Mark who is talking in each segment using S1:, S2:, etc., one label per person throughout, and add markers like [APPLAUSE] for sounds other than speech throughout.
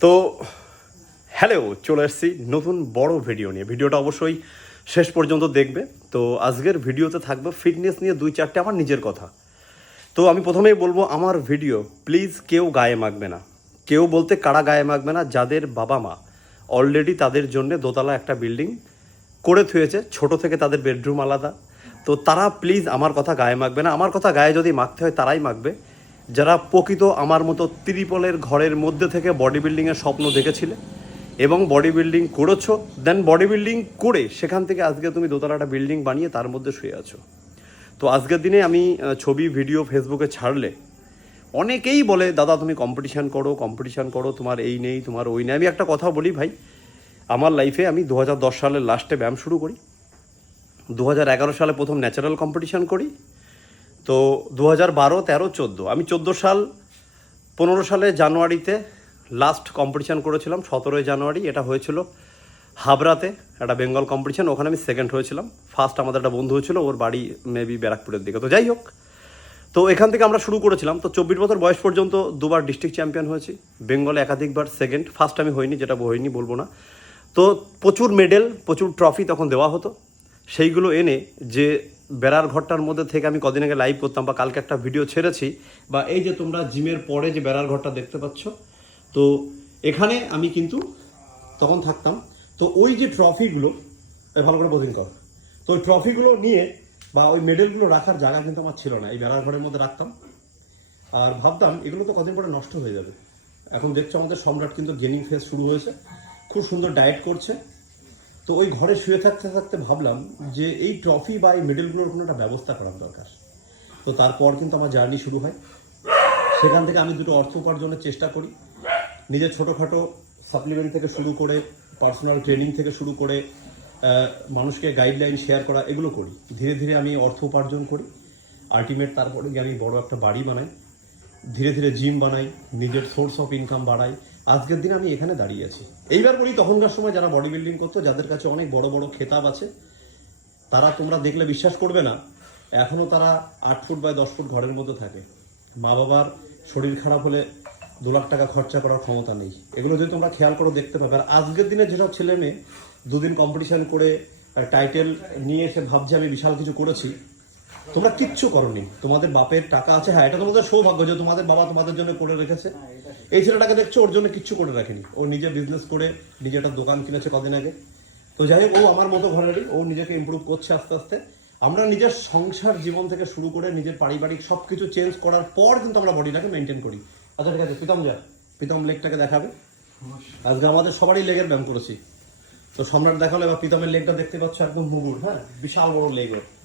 S1: তো হ্যালো চলে এসেছি নতুন বড় ভিডিও নিয়ে। ভিডিওটা অবশ্যই শেষ পর্যন্ত দেখবে। তো, আজকের ভিডিওতে থাকবে ফিটনেস নিয়ে দুই চারটে আমার নিজের কথা। তো, আমি প্রথমেই বলব আমার ভিডিও প্লিজ কেউ গায়ে মাখবে না। কেউ বলতে কারা গায়ে মাখবে না, যাদের বাবা মা অলরেডি তাদের জন্য দোতলা একটা বিল্ডিং করে থুয়েছে, ছোট থেকে তাদের বেডরুম আলাদা। তো, তারা প্লিজ আমার কথা গায়ে মাখবে না। আমার কথা গায়ে যদি মাখতে হয়, তারাই মাখবে। যারা প্রকৃত আমার মতো ত্রিপলের ঘরের মধ্যে থেকে বডি বিল্ডিংয়ের স্বপ্ন দেখেছিলে এবং বডি বিল্ডিং করেছ দেন বডি বিল্ডিং করে সেখান থেকে আজকে তুমি দোতলাটা বিল্ডিং বানিয়ে তার মধ্যে শুয়ে আছো। তো আজকের দিনে আমি ছবি ভিডিও ফেসবুকে ছাড়লে অনেকেই বলে, দাদা, তুমি কম্পিটিশান করো কম্পিটিশান করো, তোমার এই নেই, তোমার ওই নেই। আমি একটা কথা বলি ভাই, আমার লাইফে আমি দু সালের লাস্টে ব্যায়াম শুরু করি, দু হাজার এগারো সালে প্রথম ন্যাচারাল কম্পিটিশান করি তো দু হাজার বারো, তেরো, চোদ্দ। আমি চোদ্দ সাল, পনেরো সালে জানুয়ারিতে লাস্ট কম্পিটিশান করেছিলাম, সতেরোই জানুয়ারি। এটা হয়েছিল হাবড়াতে একটা বেঙ্গল কম্পিটিশান ওখানে আমি সেকেন্ড হয়েছিলাম। ফার্স্ট আমাদের একটা বন্ধু হয়েছিল ওর বাড়ি মেবি ব্যারাকপুরের দিকে। তো যাই হোক, তো এখান থেকে আমরা শুরু করেছিলাম। তো চব্বিশ বছর বয়স পর্যন্ত দুবার ডিস্ট্রিক্ট চ্যাম্পিয়ন হয়েছি। বেঙ্গলে একাধিকবার সেকেন্ড ফার্স্ট আমি হইনি, যেটা হইনি বলব না। তো প্রচুর মেডেল প্রচুর ট্রফি তখন দেওয়া হতো। সেইগুলো এনে যে বেড়ার ঘরটার মধ্যে থেকে আমি কদিন আগে লাইভ করতাম বা কালকে একটা ভিডিও ছেড়েছি। বা এই যে তোমরা জিমের পরে যে বেড়ার ঘরটা দেখতে পাচ্ছ, তো এখানে আমি কিন্তু তখন থাকতাম। তো ওই যে ট্রফিগুলো ভালো করে বোঝিং কর। তো ওই ট্রফিগুলো নিয়ে বা ওই মেডেলগুলো রাখার জায়গা কিন্তু আমার ছিল না। এই বেড়ার ঘরের মধ্যে রাখতাম। আর ভাবতাম এগুলো তো কদিন পরে নষ্ট হয়ে যাবে। এখন দেখছ আমাদের সম্রাট কিন্তু গেনিং ফেস শুরু হয়েছে। খুব সুন্দর ডায়েট করছে। তো ওই ঘরে শুয়ে থাকতে থাকতে ভাবলাম যে এই ট্রফি বা এই মেডেলগুলোর কোনো একটা ব্যবস্থা করার দরকার। তো তারপর কিন্তু আমার জার্নি শুরু হয়। সেখান থেকে আমি দুটো অর্থ উপার্জনের চেষ্টা করি। নিজের ছোটোখাটো সাপ্লিমেন্ট থেকে শুরু করে পার্সোনাল ট্রেনিং থেকে শুরু করে মানুষকে গাইডলাইন শেয়ার করা, এগুলো করি। ধীরে ধীরে আমি অর্থ উপার্জন করি। আলটিমেট তারপরে গিয়ে আমি বড় একটা বাড়ি বানাই। ধীরে ধীরে জিম বানাই। নিজের সোর্স অফ ইনকাম বাড়াই। আজকের দিনে আমি এখানে দাঁড়িয়ে আছি। এইবার বলি, তখনকার সময় যারা বডি বিল্ডিং করতো, যাদের কাছে অনেক বড় বড় খেতাব আছে, তারা তোমরা দেখলে বিশ্বাস করবে না, এখনও তারা আট ফুট বা দশ ফুট ঘরের মধ্যে থাকে। মা বাবার শরীর খারাপ হলে দু লাখ টাকা খরচা করার ক্ষমতা নেই। এগুলো যদি তোমরা খেয়াল করো দেখতে পাবে। আর আজকের দিনে যেসব ছেলে মেয়ে দুদিন কম্পিটিশান করে টাইটেল নিয়ে এসে ভাবছে, আমি বিশাল কিছু করেছি তোমরা কিচ্ছু করনি। তোমাদের বাপের টাকা আছে। হ্যাঁ এটা তোমাদের সৌভাগ্য যে তোমাদের বাবা তোমাদের জন্য করে রেখেছে। এই ছেলেটাকে দেখছ ওর জন্য কিচ্ছু করে রাখেনি। ও নিজে বিজনেস করে নিজে একটা দোকান কিনেছে কদিন আগে। তো যাই হোক ও আমার মতো ঘরেরই ও নিজেকে ইমপ্রুভ করছে আস্তে আস্তে। আমরা নিজের সংসার জীবন থেকে শুরু করে নিজের পারিবারিক সব কিছু চেঞ্জ করার পর কিন্তু আমরা বডিটাকে মেনটেন করি। আচ্ছা ঠিক আছে প্রীতম যা। প্রীতম লেগটাকে দেখাবে। আজকে আমাদের সবারই লেগের ব্যায়াম করেছি। তো সম্রাট দেখাল এবার প্রীতমের লেগটা দেখতে পাচ্ছ একদম মুগুর হ্যাঁ? বিশাল বড় লেগ ওর।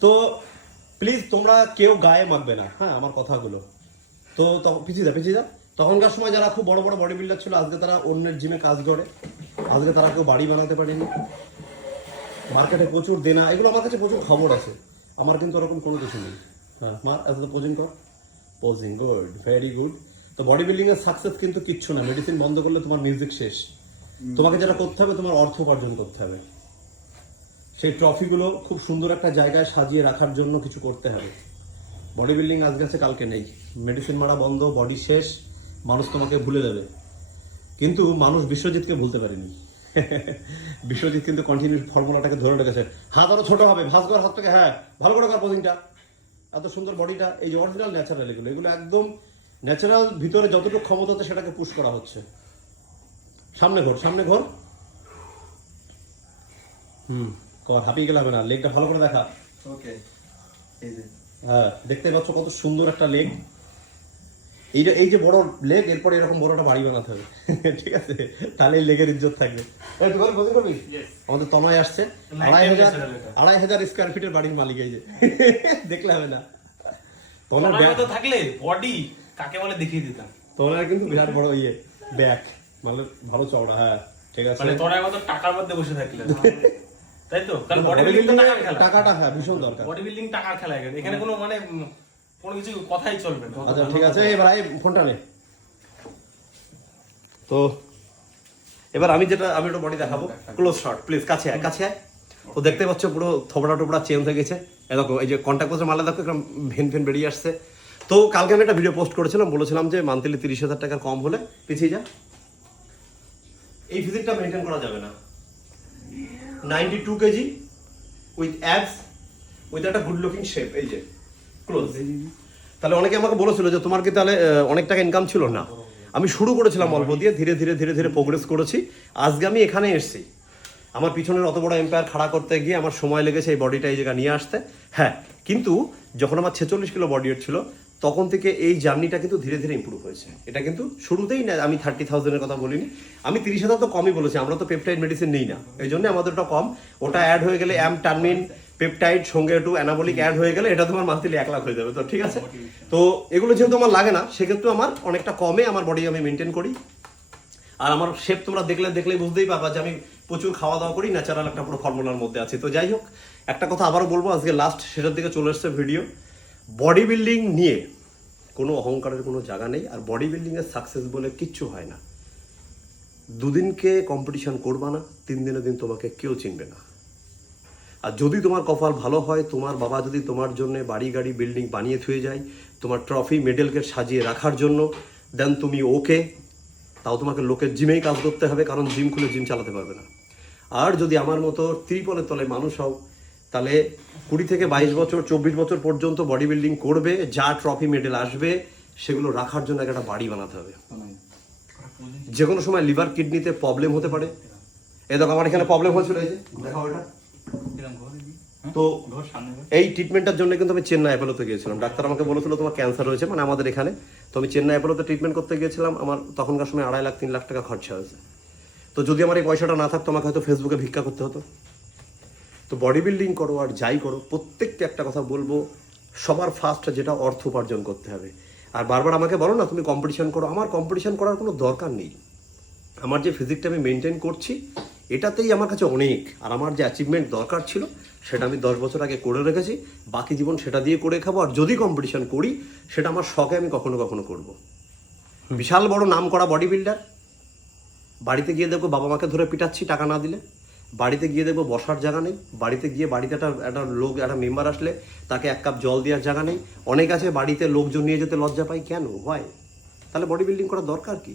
S1: তো প্লিজ তোমরা কেউ গায়ে মাখবে না। হ্যাঁ আমার কথাগুলো। তো তখন পিছিয়ে যা পিছিয়ে যা তখনকার সময় যারা খুব বড় বড় বডি বিল্ডার ছিল আজকে তারা অন্যের জিমে কাজ করে। আজকে তারা কেউ বাড়ি বানাতে পারেনি। মার্কেটে প্রচুর দেনা এগুলো আমার কাছে প্রচুর খবর আছে। আমার কিন্তু ওরকম কোনো কিছু নেই। হ্যাঁ। মা এত পোজিং কর। পোজিং গুড ভেরি গুড তো বডি বিল্ডিং এর সাকসেস কিন্তু কিচ্ছু না। মেডিসিন বন্ধ করলে তোমার মিউজিক শেষ। তোমাকে যেটা করতে হবে তোমার অর্থ উপার্জন করতে হবে। সেই ট্রফিগুলো খুব সুন্দর একটা জায়গায় সাজিয়ে রাখার জন্য কিছু করতে হবে। বডি বিল্ডিং আজকে আছে, কালকে নেই। মেডিসিন মারা বন্ধ বডি শেষ, মানুষ তোমাকে ভুলে যাবে। কিন্তু মানুষ বিশ্বজিৎকে ভুলতে পারেনি। [LAUGHS] বিশ্বজিৎ কিন্তু কন্টিনিউ ফর্মুলাটাকে ধরে রেখেছে। হাত আরও ছোট হবে ভাস কর হাত থেকে হ্যাঁ ভালো করে কর পোজিংটা এত সুন্দর বডিটা এই যে অরিজিনাল ন্যাচারাল এগুলো এগুলো একদম ন্যাচারাল ভিতরে যতটুকু ক্ষমতা আছে সেটাকে পুশ করা হচ্ছে। সামনে ঘর সামনে ঘর। হুম। কর হাঁপিয়ে গেলে হবে না। লেগটা ভালো করে দেখা।
S2: ওকে এই যে।
S1: হ্যাঁ দেখতে পাচ্ছ কত সুন্দর একটা লেগ এই এই যে বড় লেগ এরপরে এরকম বড় একটা বাড়ি বানাতে হবে। [LAUGHS] ঠিক আছে? তাহলে এই লেগের ইজ্জত থাকবে। তুই বল আমাদের তনয় আসছে। আড়াই হাজার আড়াই হাজার স্কোয়ার ফিটের বাড়ির মালিক এই যে। [LAUGHS] দেখলে হবে না। তনয়
S3: তোমার মতো থাকলে বডি কাকে বলে দেখিয়ে দিতাম।
S1: তনয় কিন্তু বিরাট বড় ইয়ে ব্যাক মানে ভালো চওড়া হ্যাঁ। ঠিক আছে?
S3: মানে তোরা মতো টাকার মধ্যে বসে থাকলে। [LAUGHS] তাই তো? কারণ বডি বিল্ডিং টাকার খেলা।
S1: টাকাটা হ্যাঁ ভীষণ দরকার।
S3: বডি বিল্ডিং টাকার খেলা এখানে। এখানে কোনো মানে কোনো কিছু কথাই চলবে না।
S1: আচ্ছা ঠিক আছে এবার এই ফোনটা নে। তো এবার আমি যেটা আমি একটা বডি দেখাবো। ক্লোজ শট প্লিজ কাছে আয় কাছে আয়। তো দেখতে পাচ্ছ পুরো থোবড়া টোবড়া চেঞ্জ হয়ে গেছে। এ দেখো এই যে কন্ট্যাক্ট পোস্টের মালা দেখো এরকম ভেন ফেন বেরিয়ে আসছে। তো কালকে আমি একটা ভিডিও পোস্ট করেছিলাম বলেছিলাম যে মান্থলি তিরিশ হাজার টাকার কম হলে পিছিয়ে যা। এই ফিজিকটা মেনটেন করা যাবে না। Ninety two kg with abs with একটা গুড লুকিং শেপ এই যে ক্লোজ তাহলে অনেকে আমাকে বলেছিল যে তোমার কি তাহলে অনেক টাকা ইনকাম ছিল? না। আমি শুরু করেছিলাম অল্প দিয়ে ধীরে ধীরে ধীরে ধীরে প্রোগ্রেস করেছি। আজকে আমি এখানে এসেছি। আমার পিছনের অত বড় এম্পায়ার খাড়া করতে গিয়ে আমার সময় লেগেছে এই বডিটা এই জায়গা নিয়ে আসতে। হ্যাঁ কিন্তু যখন আমার ছেচল্লিশ কিলো বডি ছিল তখন থেকে এই জার্নিটা কিন্তু ধীরে ধীরে ইম্প্রুভ হয়েছে। এটা কিন্তু শুরুতেই না, আমি থার্টি থাউজেন্ডের কথা বলিনি। আমি তিরিশ হাজার তো কমই বলেছি, আমরা তো পেপটাইড মেডিসিন নিই না। এই জন্য আমাদের ওটা কম। ওটা অ্যাড হয়ে গেলে অ্যাম টার্মিন পেপটাইড সঙ্গে একটু অ্যানাবলিক অ্যাড হয়ে গেলে এটা তোমার মান্থলি এক লাখ হয়ে যাবে। তো ঠিক আছে? তো এগুলো যেহেতু আমার লাগে না, সেক্ষেত্রে আমার অনেকটা কমে আমার বডি আমি মেনটেন করি। আর আমার শেপ তোমরা দেখলে, দেখলেই বুঝতেই পারবা যে আমি প্রচুর খাওয়া দাওয়া করি ন্যাচারাল একটা পুরো ফর্মুলার মধ্যে আছে। তো যাই হোক, একটা কথা আবারও বলব, আজকে লাস্ট সেটার দিকে চলে এসছে ভিডিও বডি বিল্ডিং নিয়ে কোনো অহংকারের কোনো জায়গা নেই, আর বডি বিল্ডিংয়ের সাকসেস বলে কিচ্ছু হয় না। দুদিনকে কম্পিটিশন করবা না, তিন দিনের দিন তোমাকে কেউ চিনবে না। আর যদি তোমার কপাল ভালো হয়, তোমার বাবা যদি তোমার জন্য বাড়ি গাড়ি বিল্ডিং বানিয়ে থুয়ে যায়, তোমার ট্রফি মেডেলকে সাজিয়ে রাখার জন্য দেন তুমি ওকে তাও তোমাকে লোকের জিমেই কাজ করতে হবে, কারণ জিম খুলে জিম চালাতে পারবে না। আর যদি আমার মতো ত্রিপলের তলে মানুষ হও তাহলে কুড়ি থেকে বাইশ বছর, চব্বিশ বছর পর্যন্ত বডি বিল্ডিং করবে, যা ট্রফি মেডেল আসবে, সেগুলো রাখার জন্য একটা বাড়ি বানাতে হবে। যে কোনো সময় লিভার কিডনিতে প্রবলেম হতে পারে। এই দেখো, আমার এখানে প্রবলেম হয়েছিল, এই যে। দেখো এটা। তো এই ট্রিটমেন্টটার জন্য কিন্তু আমি চেন্নাই অ্যাপোলোতে গিয়েছিলাম। ডাক্তার আমাকে বলেছিল, তোমার ক্যান্সার হয়েছে মানে আমাদের এখানে। তো আমি চেন্নাই অ্যাপোলোতে ট্রিটমেন্ট করতে গিয়েছিলাম। আমার তখনকার সময় আড়াই লাখ, তিন লাখ টাকা খরচা হয়েছে। তো যদি আমার এই পয়সাটা না থাকতো, আমাকে হয়তো ফেসবুকে ভিক্ষা করতে হতো। তো বডি বিল্ডিং করো আর যাই করো প্রত্যেকটা একটা কথা বলব, সবার ফার্স্ট যেটা অর্থ উপার্জন করতে হবে। আর বারবার আমাকে বলো না, তুমি কম্পিটিশন করো। আমার কম্পিটিশন করার কোনো দরকার নেই। আমার যে ফিজিকটা আমি মেনটেন করছি, এটাতেই আমার কাছে অনেক। আর আমার যে অ্যাচিভমেন্ট দরকার ছিল, সেটা আমি দশ বছর আগে করে রেখেছি। বাকি জীবন সেটা দিয়ে করে খাব। আর যদি কম্পিটিশন করি, সেটা আমার শখে আমি কখনো কখনো করব। বিশাল বড় নাম করা বডি বিল্ডার বাড়িতে গিয়ে দেখো, বাবা মাকে ধরে পিটাচ্ছি, টাকা না দিলে। বাড়িতে গিয়ে দেখব বসার জায়গা নেই। বাড়িতে গিয়ে বাড়িতে একটা একটা লোক, একটা মেম্বার আসলে তাকে এক কাপ জল দেওয়ার জায়গা নেই। অনেক আছে বাড়িতে লোকজন নিয়ে যেতে লজ্জা পাই কেন? হয় তাহলে বডি বিল্ডিং করার দরকার কি?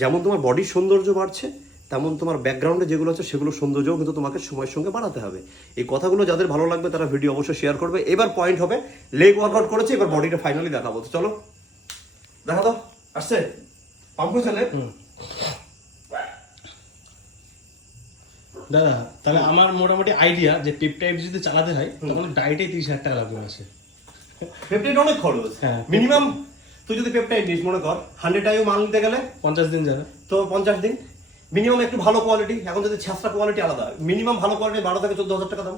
S1: যেমন তোমার বডির সৌন্দর্য বাড়ছে, তেমন তোমার ব্যাকগ্রাউন্ডে যেগুলো আছে সেগুলো সৌন্দর্যও কিন্তু তোমাকে সময়ের সঙ্গে বাড়াতে হবে। এই কথাগুলো যাদের ভালো লাগবে তারা ভিডিও অবশ্যই শেয়ার করবে। এবার পয়েন্ট হবে লেগ ওয়ার্কআউট করেছে, এবার বডিটা ফাইনালি দেখাবো। তো চলো। দেখা দাও আসছে? পাম্প ছেলে?
S4: দাদা তাহলে আমার মোটামুটি আইডিয়া যে পেপটাইড যদি চালাতে হয় তখন ডায়েটে তিরিশ হাজার টাকা লাগবে মাসে।
S1: পেপটাইড অনেক খরচ।
S4: হ্যাঁ।
S1: মিনিমাম তুই যদি পেপটাইড নিস মনে কর হান্ড্রেড টাইম মাল নিতে গেলে
S4: পঞ্চাশ দিন যাবে।
S1: তো পঞ্চাশ দিন। মিনিমাম একটু ভালো কোয়ালিটি এখন যদি ছেঁচড়া কোয়ালিটি আলাদা মিনিমাম ভালো কোয়ালিটি বারো থেকে চোদ্দ হাজার টাকা দাম।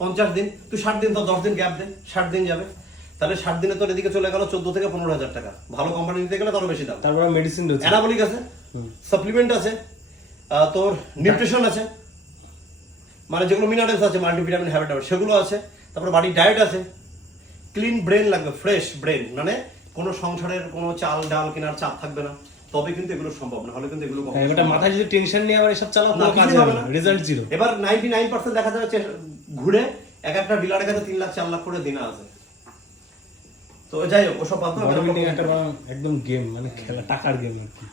S1: পঞ্চাশ দিন তুই ষাট দিন তো দশ দিন গ্যাপ দে ষাট দিন যাবে। তাহলে ষাট দিনে তোর এদিকে চলে গেল চোদ্দ থেকে পনেরো হাজার টাকা। ভালো কোম্পানি নিতে গেলে তারও বেশি দাম।
S4: তারপরে মেডিসিন রয়েছে।
S1: অ্যানাবলিক আছে সাপ্লিমেন্ট আছে তোর নিউট্রিশন আছে। মানে যেগুলো মিনারেলস আছে মাল্টিভিটামিন হ্যাবিট সেগুলো আছে তারপরে বাড়ির ডায়েট আছে। ক্লিন ব্রেন লাগবে ফ্রেশ ব্রেন মানে কোনো সংসারের কোনো চাল ডাল কেনার চাপ থাকবে না। তবে কিন্তু এগুলো সম্ভব না হলে কিন্তু এগুলো
S4: হ্যাঁ। মাথায় যদি টেনশন নিয়ে আবার এসব চালাও
S1: না,
S4: কাজ হবে না। রেজাল্ট জিরো
S1: এবার নাইনটি নাইন পার্সেন্ট দেখা যাচ্ছে ঘুরে এক একটা ডিলারের কাছে তিন লাখ চার লাখ করে দিনা আছে। তো যাই হোক ওসব বাদ
S4: একদম গেম মানে খেলা টাকার গেম আর কি।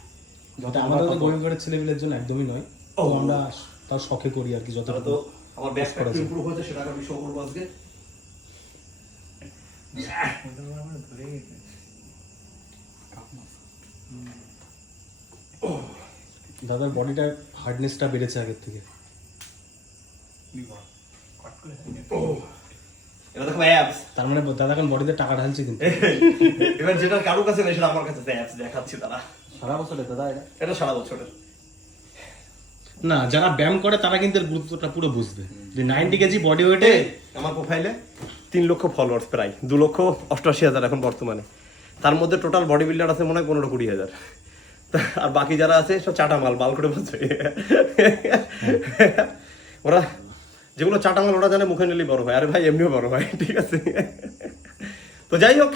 S4: যাতে আমাদের গরিব ঘরের ছেলেপিলের জন্য একদমই নয়। তো আমরা তাও শখে করি আর কি যতটা
S1: তো আমার ব্যাকটা একটু ইমপ্রুভ হয়েছে সেটা আমি শো করব আজকে।
S4: দাদার বডিটা হার্ডনেসটা বেড়েছে আগের থেকে।
S1: এটা দেখো অ্যাপস
S4: তার মানে দাদা এখন বডিতে টাকা ঢালছে কিন্তু।
S1: এবার যেটা কারোর কাছে নেই সেটা আমার কাছে অ্যাপস দেখাচ্ছি তারা
S2: সারা বছরে দাদা এটা?
S1: এটা সারা বছরের।
S4: না, যারা ব্যায়াম করে, তারা কিন্তু এর গুরুত্বটা পুরো বুঝবে। যে নাইনটি কেজি বডি ওয়েটে
S1: আমার প্রোফাইলে তিন লক্ষ ফলোয়ার্স প্রায়, দু লক্ষ অষ্টআশি হাজার এখন বর্তমানে। তার মধ্যে টোটাল বডি বিল্ডার আছে মনে হয় পনেরো কুড়ি হাজার। আর বাকি যারা আছে, সব চাটা মাল মাল করে বলছে ওরা যেগুলো চাটা মাল ওরা জানে মুখে নিলেই বড় হয়। আরে ভাই, এমনিও বড় হয়, ঠিক আছে। তো যাই হোক,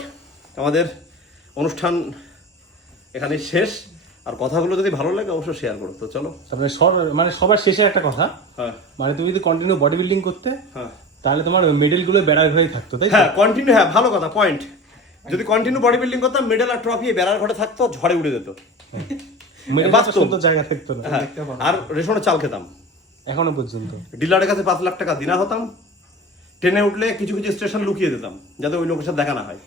S1: আমাদের অনুষ্ঠান এখানে শেষ। আর কথাগুলো যদি ভালো লাগে অবশ্যই শেয়ার করো। তো চলো।
S4: তারপরে সব মানে সবার শেষে একটা কথা।
S1: হ্যাঁ।
S4: মানে তুমি যদি কন্টিনিউ বডি বিল্ডিং করতে
S1: হ্যাঁ।
S4: তাহলে তোমার মেডেলগুলো বেড়ার হয়ে থাকতো তাই
S1: হ্যাঁ কন্টিনিউ হ্যাঁ ভালো কথা পয়েন্ট যদি কন্টিনিউ বডি বিল্ডিং করতাম মেডেল আর ট্রফি বেড়ার ঘরে থাকতো ঝড়ে উড়ে যেত।
S4: সুন্দর জায়গা থাকতো না
S1: হ্যাঁ, আর রেশনের চাল খেতাম।
S4: এখনও পর্যন্ত।
S1: ডিলারের কাছে পাঁচ লাখ টাকা দিনা হতাম। ট্রেনে উঠলে কিছু কিছু স্টেশন লুকিয়ে দিতাম যাতে ওই লোকের সাথে দেখা না হয়।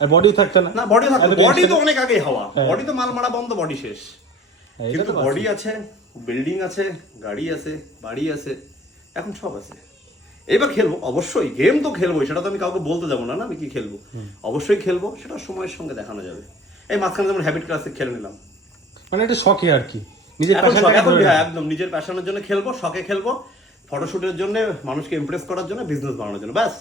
S4: আর বডিও থাকতো না?
S1: না বডি থাকতো বডি তো অনেক আগেই হওয়া।
S4: হ্যাঁ।
S1: বডি তো মাল মারা বন্ধ বডি শেষ।
S4: হ্যাঁ,
S1: কিন্তু বডি আছে বিল্ডিং আছে গাড়ি আছে বাড়ি আছে এখন সব আছে। এবার খেলব অবশ্যই গেম তো খেলবোই সেটা তো আমি কাউকে বলতে যাব না না আমি কি খেলব? অবশ্যই খেলব সেটা সময়ের সঙ্গে দেখানো যাবে। এই মাঝখানে যেমন হ্যাবিট ক্লাসে খেলে নিলাম।
S4: মানে একটা শখে আর কি। নিজের
S1: হ্যাঁ। একদম নিজের প্যাশনের জন্য খেলব শখে খেলব ফটোশুটের জন্য মানুষকে ইমপ্রেস করার জন্য বিজনেস বানানোর জন্য ব্যাস।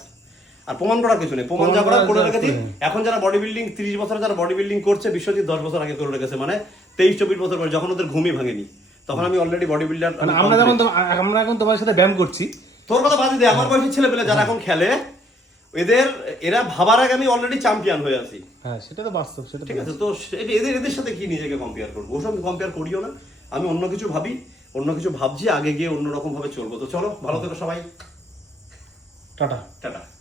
S1: আর প্রমাণ করার কিছু নেই। প্রমাণ যা করার করে রেখেছি। এখন যারা বডি বিল্ডিং তিরিশ বছরে যারা বডি বিল্ডিং করছে বিশ্বজিৎ দশ বছর আগে করে রেখেছে। মানে তেইশ চব্বিশ বছর পরে যখন ওদের ঘুমই ভাঙেনি তখন আমি অলরেডি বডি বিল্ডার
S4: আমরা যেমন তো- আমরা এখন তোমার সাথে ব্যায়াম করছি।
S1: তোর কথা বাদ দে আমার বয়সী ছেলে পেলে যারা এখন খেলে এদের এরা ভাবার আগে আমি অলরেডি চ্যাম্পিয়ন হয়ে আছি।
S4: হ্যাঁ সেটা তো বাস্তব সেটা
S1: ঠিক আছে তো এদের এদের সাথে কি নিজেকে কম্পেয়ার করব? ওসব কম্পেয়ার করিও না। আমি অন্য কিছু ভাবি অন্য কিছু ভাবছি আগে গিয়ে অন্য রকম ভাবে চলবো। তো চলো ভালো থেকো সবাই।
S4: টাটা।
S1: টাটা।